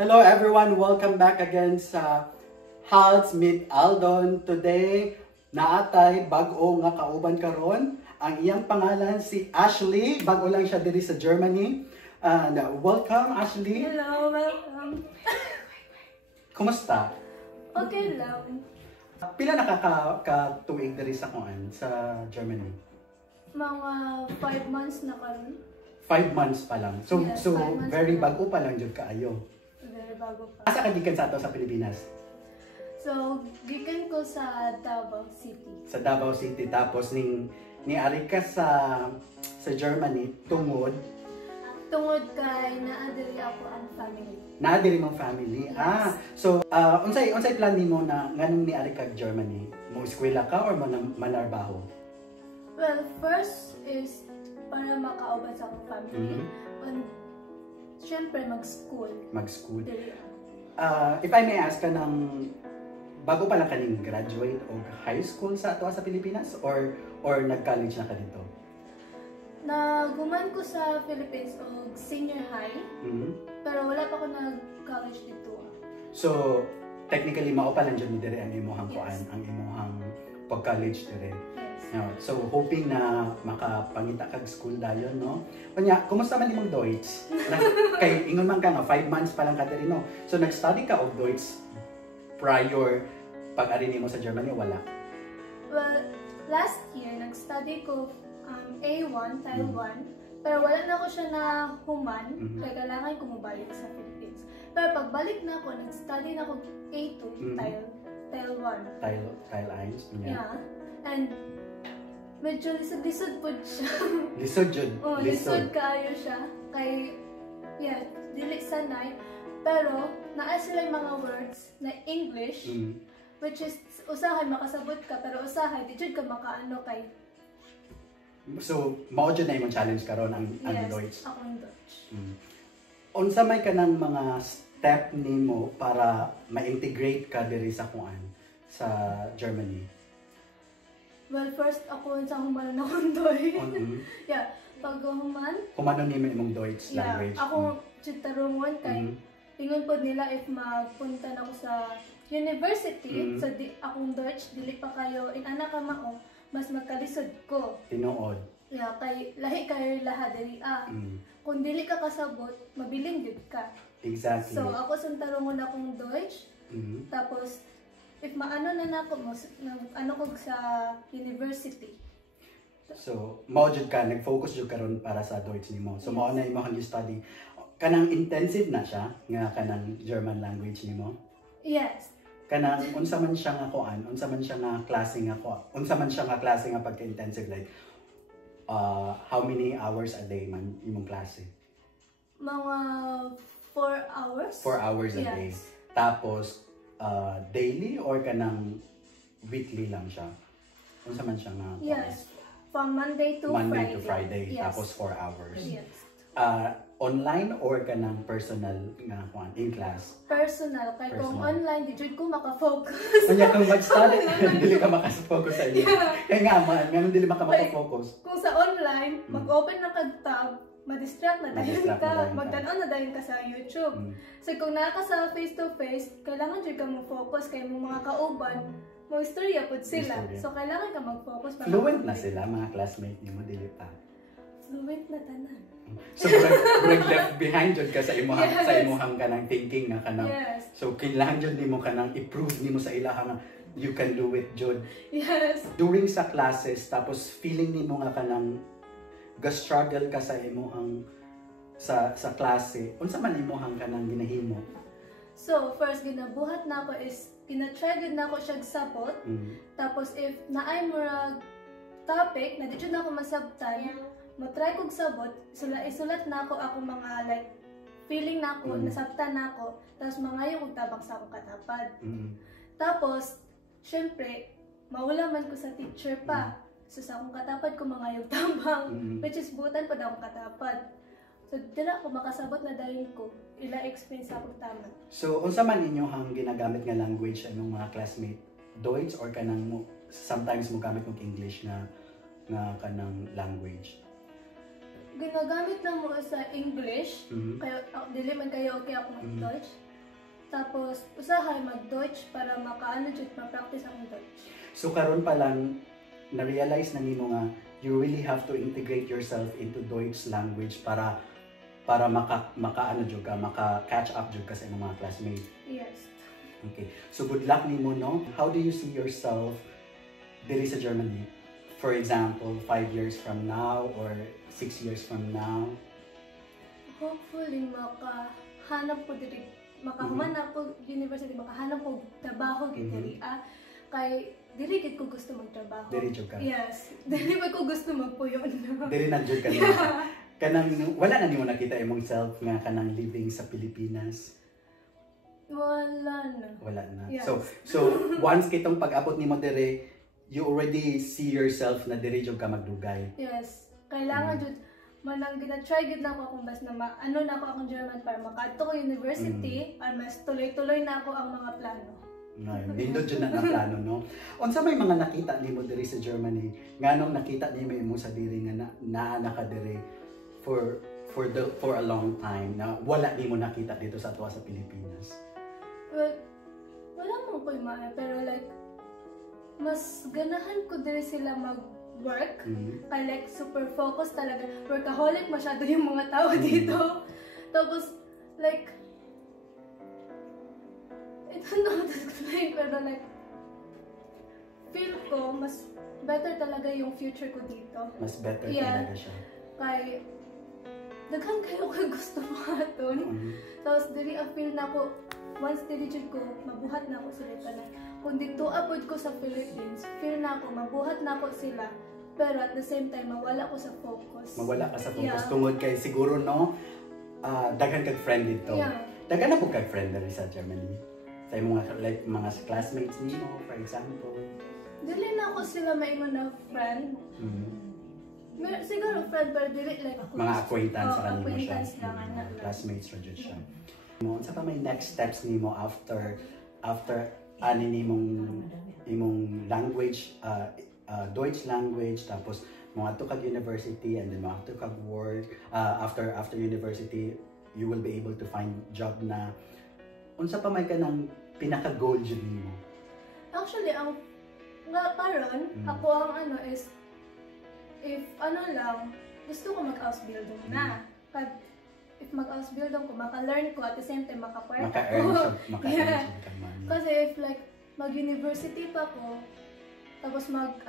Hello everyone! Welcome back again sa Halts Meet Aldon. Today, naatay bag-o nga kauban karon. Ang iyang pangalan si Ashley. Bag-o lang siya diri sa Germany. And welcome Ashley. Hello, welcome. Kumusta? Okay lang. Pila nakaka-tuig diri sa kuan sa Germany? Mga 5 months na karon. 5 months pa lang. So Yes, so 5 months very pa lang. bago pa lang jud kaayo. Very bago pa. Asa ka gikan sa ato sa Pilipinas? So, gikan ko sa Davao City. Sa Davao City, tapos niari ka sa Germany tungod Kay naadiri ako ang family. naadiri mong family. Yes. So unsay plan nimo na nganong niari ka Germany? Mo eskwela ka or manarbaho? Well, first is para makauban sa akong family. And syempre mag-school. Mag-school. Dili. If I may ask ka ng bago pa lang kaning graduate o high school sa ato sa Pilipinas or nag-college na ka dito? Naguman ko sa Philippines og senior high, pero wala pa ako nag-college dito. So technically mao pa lang jud ni dire ang imong Yes. kuan, ang imong pag-college dire. Yes. No, so hoping na makapangita kag school dayon, no? Kanya, kumusta man imong Deutsch? Kay ingon man ka nga 5 months pa lang ka diri, no? So nag-study ka og Deutsch prior pag-ari nimo sa Germany wala. Well, last year nag-study ko A1, Tile 1, pero wala na ako siya na human, kaya kailangan ko mabalik sa Philippines. Pero pagbalik na ako, nag-study na ako A2, Tile 1. Tile 1, Yeah. And medyo lisod-lisod po siya. Lisod jud. Oh, lisod kaayo siya. Kay, yeah, dili sanay. Pero, naa sila yung mga words na English, which is, usahay makasabot ka, pero usahay, di jud ka makaano kay. So, mao jud na imong challenge karon ang Yes, Deutsch. akong Deutsch. Unsa may kanang mga step nimo para ma-integrate ka diri sa kuan sa Germany? Well, first ako sa human na akong Deutsch. Yeah, pag human, Kumano nimo imong Deutsch yeah, language? ako chitarungon kay ingon po nila if magpunta na ako sa university, so akong Deutsch, dili pa kayo, inana ka mao, mas magkalisod ko. Tinuod. Yeah, kay lahi kayo lahat diri Kung dili ka kasabot, mabiling jud ka. Exactly. So ako suntarungon akong Deutsch, tapos if maano na nako mo ano ko sa university. So, mao jud ka nag-focus jud karon para sa Deutsch nimo. So mao na imong study. Kanang intensive na siya nga kanang German language nimo. Yes. Kanang unsa man siya nga kuan, unsa man siya nga klase nga kuan, unsa man siya nga klase nga pagka-intensive like how many hours a day man imong klase? Mga 4 hours. 4 hours a day. Yes. Tapos daily or kanang weekly lang siya? Unsa man siya nga kuan? Yes. From Monday to Monday Friday. to Friday, Yes. tapos 4 hours. Yes. Online or kanang personal nga kuan in class? Personal. Kay kung Personal. online, di jud ko makafocus. Kanya kung mag-study, dili ka makafocus sa iyo. Yeah. Kaya nga man, nga dili makafocus. Kung sa online, mag-open na kag tab, ma-distract na dayon Ma-distract na ka, dayon ka. magtan-on na dayon ka sa YouTube. So kung naa ka sa face-to-face, kailangan jud ka mo-focus kay mo mga kauban, mo istorya pud sila. Istorya. So kailangan ka mag-focus para Fluent na sila, mga classmate nimo dili pa. Fluent na tanan. So brag left behind jud ka sa imuhang Yes. sa imuhang kanang thinking nga kanang. Yes. So kinahanglan jud nimo kanang i-prove nimo sa ilaha nga you can do it jud. Yes. During sa classes tapos feeling nimo nga kanang ga-struggle ka sa imuhang sa klase. Unsa man imuhang kanang ginahimo? So, first ginabuhat na ako is gina-try gud na ako siya sabot. Tapos if naay murag topic na di jud na ako masabtan, mo-try kog sabot, isulat na ako mga like feeling na ako, nasabtan na ako, tapos mangayo kog tabang sa akong katapad. Tapos, syempre, mawala man ko sa teacher pa. So sa akong katapad ko mangayog tabang, which is butan pa daw akong katapad. So dila ko makasabot na dayon ko, ila explain sa akong tama. So unsa man inyo ang ginagamit nga language anong mga classmate? Deutsch or kanang mo sometimes mo gamit mo English nga kanang language? Ginagamit na mo sa English, kaya dili man kayo okay ako ng Deutsch. Tapos usahay mag-Deutsch para makaano jud ma-practice akong Deutsch. So karon pa lang na-realize na nimo nga you really have to integrate yourself into Deutsch language para maka-ano jud ka, maka-catch up jud ka sa imong mga classmates. Yes. Okay. So good luck nimo, no? How do you see yourself diri sa Germany? For example, 5 years from now or 6 years from now? Hopefully makahanap ko diri, makahuman ako university, makahanap ko trabaho gid diri. Kay diri gid ko gusto magtrabaho. Diri jud ka. Yes. Diri ba ko gusto magpuyon. Diri na jud ka. Kanang wala na nimo nakita imong self nga kanang living sa Pilipinas. Wala na. Wala na. Yes. So once kitong pag-abot nimo diri, you already see yourself na diri jud ka magdugay. Yes. Kailangan jud manang gina-try gid na ako kung bas na ano na ako akong German para makaadto ko university, ay mas tuloy-tuloy na ako ang mga plano. Nindot dyan na plano, no? Unsa may mga nakita nimo diri sa Germany? Nganong nakita nimo imo sa diri nga naa ka diri for a long time na wala nimo nakita dito sa tuwa sa Pilipinas? Well, wala mo ko pero like mas ganahan ko diri sila mag-work. Kaya like super focus talaga. Workaholic masyado yung mga tao dito. Tapos like I don't know how to explain, pero like feel ko mas better talaga yung future ko dito. Mas better talaga siya. Kaya daghan kayo kay gusto mo aton. Tapos diri ang feel na ko once diri ko mabuhat na ako sila tanan. Kung dito abot ko sa Philippines, feel na ako mabuhat na ako sila. Pero at the same time mawala ko sa focus. Mawala ka sa focus tungod kay siguro no daghan kag friend dito. Daghan na po kag friend diri sa Germany. Sa imong mga classmates nimo, for example. Dili na ako sila maingon na friend. Siguro friend pero dili like ako. Mga acquaintance sa kanimo siya. Classmates ra jud siya. Unsa pa may next steps nimo after ani imong language, Deutsch language, tapos mo adto kag university and then mo adto kag work. After university, you will be able to find job na. Unsa pa may kanang pinaka-goal jud nimo? Actually, ang nga karon ako ang ano is if ano lang gusto ko mag-Ausbildung na. Kag if mag-Ausbildung ko, maka-learn ko at the same time maka-part ako. Maka-earn Kasi if like mag-university pa ko, tapos mag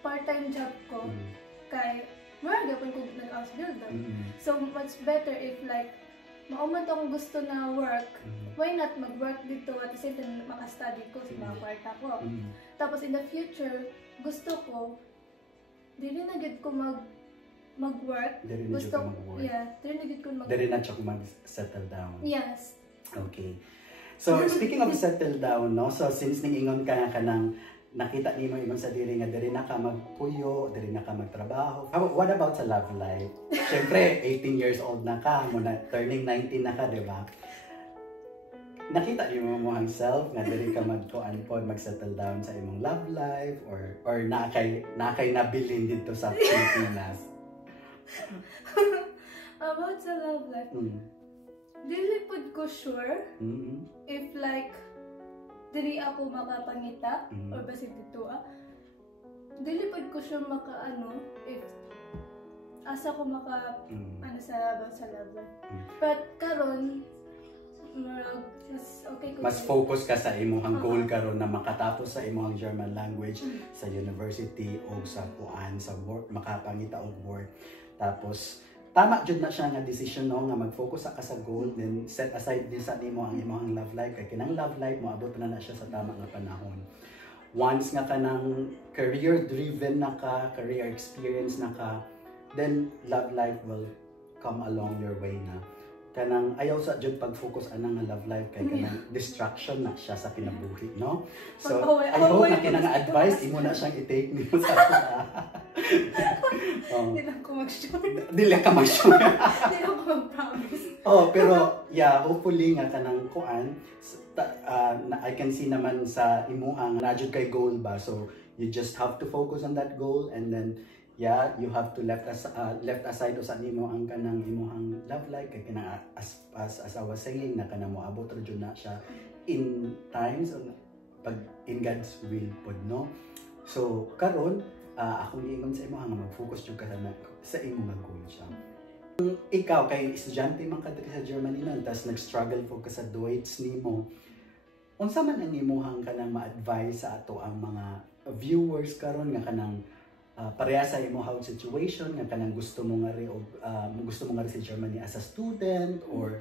part-time job ko, kay wala gapon ko nag-Ausbildung. So much better if like mauman akong gusto na work, why not mag-work dito at the same time maka-study ko sa mga kwarta ko. Tapos in the future, gusto ko, dili na gid ko mag-work. Gusto ko mag-work. Yeah, dili na gid ko Dili na siya ko mag-settle down. Yes. Okay. So speaking of settle down, no? So since ningingon ka nga kanang nakita nimo imong sa diri nga diri na ka magpuyo, diri na ka magtrabaho. What about sa love life? Syempre 18 years old na ka, mo na turning 19 na ka, di ba? Nakita nimo mo ang self nga diri ka magkuan pod mag-settle down sa imong love life or nakay nabilin dito sa Pilipinas? About sa love life. Dili pod ko sure if like dili ako makapangita or basi dito dili pud ko siya makaano if asa ko maka ano sa love life. But karon mas okay ko mas focus ka sa imong goal karon na makatapos sa imong German language sa university o sa kuan sa work, makapangita og work. Tapos tama jud na siya nga decision no nga mag-focus ka sa goal, then set aside din sa nimo ang imong love life kay kinang love life mo abot na siya sa tama nga panahon. Once nga kanang career driven na ka, career experience na ka, then love life will come along your way na. Kanang ayaw sa jud pag-focus anang nga love life kay kanang distraction na siya sa kinabuhi, no? So I hope na kinang advice imo na siyang i-take nimo sa Dili ko mag-sure. Dili ka mag-sure. Dili ko mag-promise. Pero yeah, hopefully nga kanang kuan I can see naman sa imuhang na jud kay goal ba. So you just have to focus on that goal and then yeah, you have to left aside usa nimo ang kanang imong love life kay kanang as I was saying na kanang moabot ra jud na siya in times pag in God's will pod no. So karon akong giingon sa imo nga mag-focus jud ka sa imong goal siya. Ikaw kay estudyante man ka sa Germany nun, tas nag-struggle po ka sa Deutsch nimo. Unsa man ang imuhang kanang ma-advise sa ato ang mga viewers karon nga kanang pareha sa imong situation nga kanang gusto mo nga sa Germany as a student or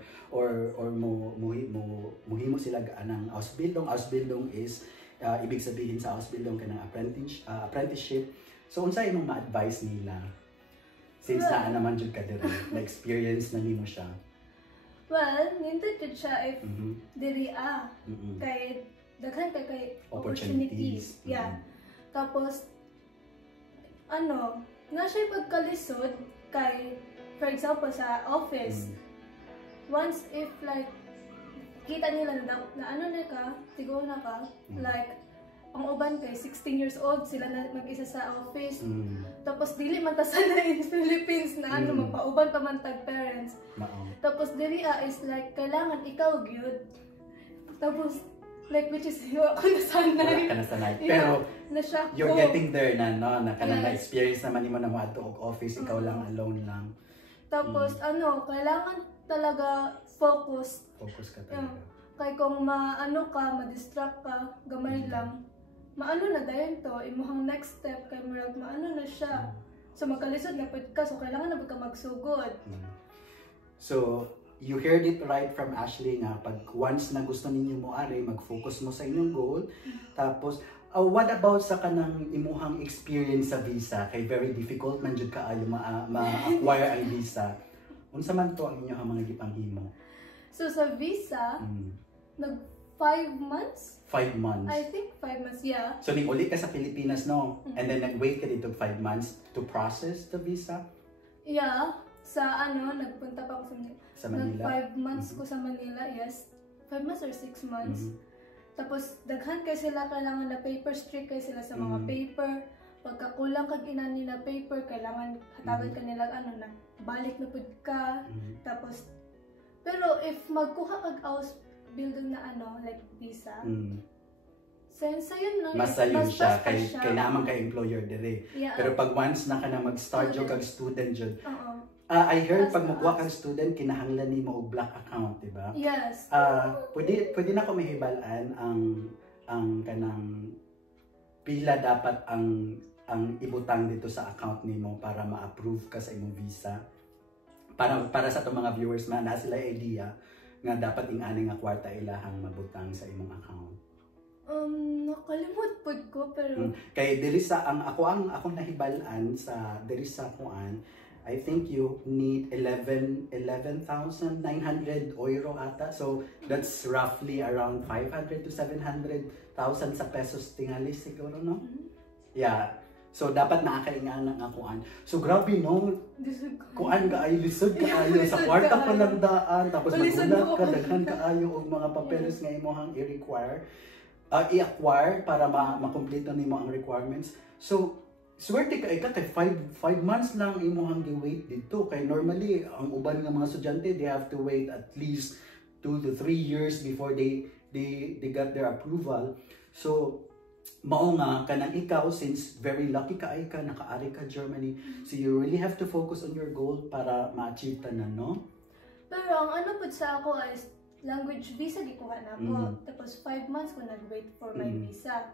muhimo sila anang Ausbildung. Ausbildung is ibig sabihin sa Ausbildung kanang apprenticeship. So unsa imong ma-advise nila? Since naa naman jud ka diri, na-experience na nimo siya. Well, nindot jud siya if diri kay daghan kay opportunities. Yeah. Tapos na siya pagkalisod kay, for example, sa office. Once if like kita nila na siguro na ka, like ang uban kay 16 years old sila na mag-isa sa office. Tapos dili man ta sana in Philippines na magpauban pa man tag parents. Tapos diri is like kailangan ikaw gyud. Tapos like which is ako nasanay. Pero you're ko. getting there na no, na kanang na-experience naman nimo na mo adto og office, ikaw lang alone lang. Tapos kailangan talaga focus. Focus ka talaga. Kay kung ma-distract ka, gamay lang. Maano na dayon to, imong next step kay murag maano na siya. So magkalisod na pud ka, so kailangan na pud ka magsugod. So you heard it right from Ashley nga pag once na gusto ninyo mo ari, mag-focus mo sa inyong goal. Tapos what about sa kanang imuhang experience sa visa? Kay very difficult man jud kaayo ma-acquire ang visa. Unsa man to ang inyong mga gipanghimo? So sa visa, 5 months? 5 months. I think 5 months, yeah. So, uli ka sa Pilipinas, no? And then, nag-wait ka dito 5 months to process the visa? Yeah. Sa nagpunta pa ako sa Manila? 5 months ko sa Manila, yes. 5 months or 6 months. Tapos, daghan kay sila kailangan na paper, strict kay sila sa mga paper. Pagka kulang kag inani na paper, kailangan hatagod ka nila na balik na pud ka. Tapos, pero if magkuha kag Ausbildung na like visa, sayon lang. Mas sayon siya, kay naman kay employer dire. Yeah. Pero pag once na ka na mag-start jud kag student jud. I heard pag magkuha kang student, kinahanglan nimo og black account, di ba? Yes. Pwede na ko mahibalaan ang kanang pila dapat ang ibutang dito sa account nimo para ma-approve ka sa imong visa. Para sa itong mga viewers na sila idea nga dapat ingani nga kwarta ilahang mabutang sa imong account. Nakalimot pud ko pero kay diri sa akong nahibalan sa diri sa kuan, I think you need 11,900 euro ata. So that's roughly around 500 to 700,000 sa pesos tingali siguro, no? Yeah. So dapat nakakaingan ng akuan. So grabe no. Kuan kaayo lisod kaayo sa kwarta pa lang daan tapos magulat ka daghan kaayo og mga papeles nga imong i-require i-acquire para makompleto nimo ang requirements. So swerte kay 5 months lang imong gi-wait dito kay normally ang uban nga mga estudyante they have to wait at least 2 to 3 years before they got their approval. So mao nga kanang ikaw, since very lucky ka nakaari ka Germany, so you really have to focus on your goal para ma-achieve tanan, no? Pero ang pud sa ako is language visa gikuha na ako. Tapos 5 months ko nag-wait for my visa.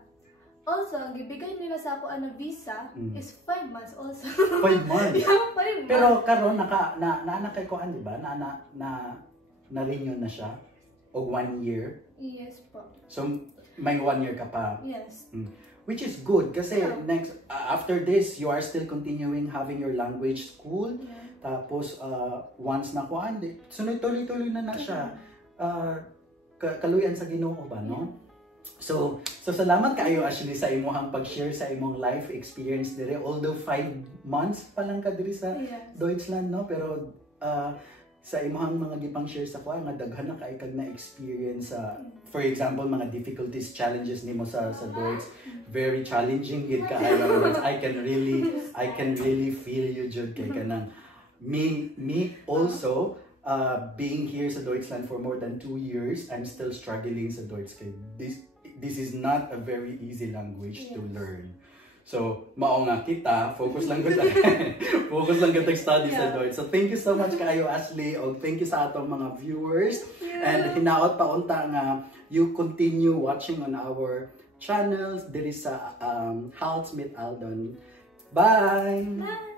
Also, ang gibigay nila sa ako visa is 5 months also. 5 months? Yeah, 5 months. Pero karon na kay kuan, di ba? Na-renew na siya og 1 year. Yes po. So may 1 year ka pa. Yes. Which is good kasi next after this you are still continuing having your language school. Yeah. Tapos once na kuan, sunod tuloy-tuloy na siya. Kaluyan sa Ginoo ba, no? So salamat kaayo Ashley sa imong pag-share sa imong life experience dire, although 5 months pa lang ka diri sa Deutschland, no? Pero sa imong mga gipang share sa ko nga daghan na kay kag na experience sa for example mga difficulties, challenges nimo sa Deutsch. Very challenging gid ka I can really feel you jud kay kanang me also being here sa Deutschland for more than 2 years, I'm still struggling sa Deutsch kay this is not a very easy language to learn. So, mao nga kita, focus lang kita. Focus lang kita study sa Deutsch. So, thank you so much kayo Ashley, o thank you sa atong mga viewers. And hinaot pa unta nga you continue watching on our channels. There is sa Hals mit Aldon. Bye! Bye!